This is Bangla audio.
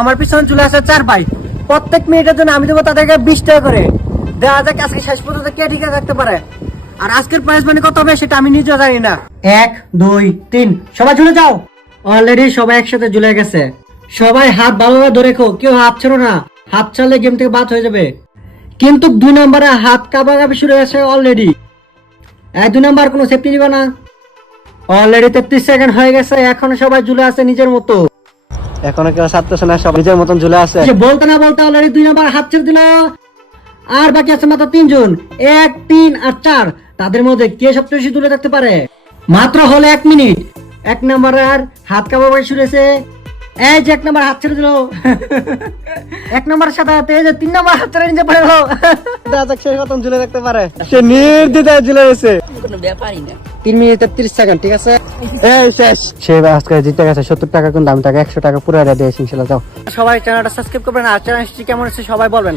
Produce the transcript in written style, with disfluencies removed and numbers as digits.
আমার পিছনে চলে আসে 4 ভাই। প্রত্যেক মিনিটের জন্য আমি দেবো তাদেরকে 20 টাকা করে। দেখা যাক আজকে শেষ পর্যন্ত কে টিকে থাকতে পারে। আর আজকের প্রাইস মানি কত হবে সেটা আমি নিজেও জানি না। 1 2 3 সবাই ঝুলে যাও। অলরেডি সবাই একসাথে ঝুলে গেছে। সবাই হাত ভালোভাবে ধরে রেখো, কেউ হাত ছাড়ো না। হাত ছাড়লে গেম থেকে বাদ হয়ে যাবে। কিন্তু 2 নম্বরে হাত কাঁপাকাঁপি শুরু হয়েছে অলরেডি। 2 নম্বর কোনো সেফটি নিবে না। অলরেডি 33 সেকেন্ড হয়ে গেছে, এখন সবাই ঝুলে আছে নিজের মতো। এখনো কেউ ছাড়তেছে না, সব নিজের মতন ঝুলে আছে। বলতে না বলতে অলরেডি 2 নম্বর হাত ছেড়ে দিল। আর বাকি আছে মাত্র 3 জন, 1 3 আর 4। তাদের মধ্যে কে সবচেয়ে বেশি দূরে থাকতে পারে? মাত্র হলো 1 মিনিট। 1 নম্বর আর হাত কাঁপাকাঁপি শুরু হয়েছে। এই যে 1 নম্বর হাত ছেড়ে দিল। 1 নম্বরের সাথে হাতে এই যে 3 নম্বর হাত ছেড়ে নিচে পড়ে গেল। দেখা যাক সে কত ঝুলে থাকতে পারে। সে নির্দ্বিধায় ঝুলে গেছে। কোনো ব্যাপারই না। 3 মিনিট 33 সেকেন্ড, ঠিক আছে। এই শেষ। সে আজকে জিতে গেছে 70 টাকা, কিন্তু আমি তাকে 100 টাকা পুরো দিয়েছি। ইনশাআল্লাহ যাও। সবাই চ্যানেলটা সাবস্ক্রাইব করবেন আর চ্যানেলটি কেমন হচ্ছে সবাই বলবেন।